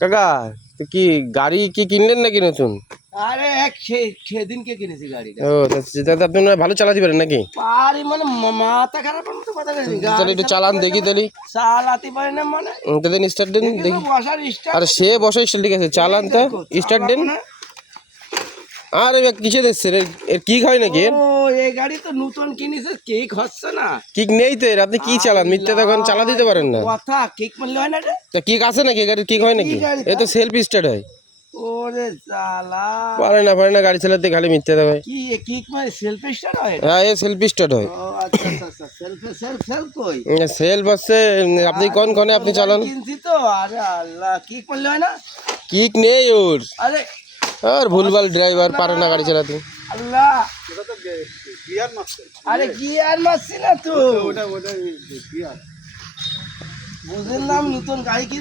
কাকা তো কি গাড়ি কি কিনলেন নাকি নতুন? আরে সেদিনকে কিনেছি গাড়িটা। ও দাদা আপনি ভালো চালাতে পারেন নাকি? পারি মানে মাথা খারাপ তো কথা তাহলে একটু চালান দেখি তাহলে। চালাতে পারি না মানে তাহলে স্টার্ট দেন দেখি। বসার স্টার্ট। আরে সে বসে স্টার্ট ঠিক আছে, চালান তো স্টার্ট দেন। আরে কিসে দেখছেন এর কিক হয় নাকি? ও এই গাড়ি তো নতুন কিনেছে, কিক হচ্ছে না। কিক নেই তো এর, আপনি কি চালান? মিথ্যে তখন চালা দিতে পারেন না। কথা কিক মারলে হয় না রে? তা কিক আছে নাকি গাড়ির? কিক হয় নাকি? এ তো সেলফ স্টার্ট হয়। ওরে চালা পারে না গাড়ি চালাতে, খালি মিথ্যে দেখায়। কি কিক মানে সেলফ স্টার্ট হয়? হ্যাঁ এ সেলফ স্টার্ট হয়। ও আচ্ছা আচ্ছা আচ্ছা, সেলফ কই? সেলফ আছে, আপনি কোন কোনে আপনি চালান। কিনছি তো। আরে আল্লাহ, কিক মারলে হয় না? কিক নেই ওর। আরে আর ভুলভাল ড্রাইভার, পারে না গাড়ি চালাতে। আল্লাহ, আরে গিয়ার মারছি না তো, বুঝলাম নতুন গাড়ি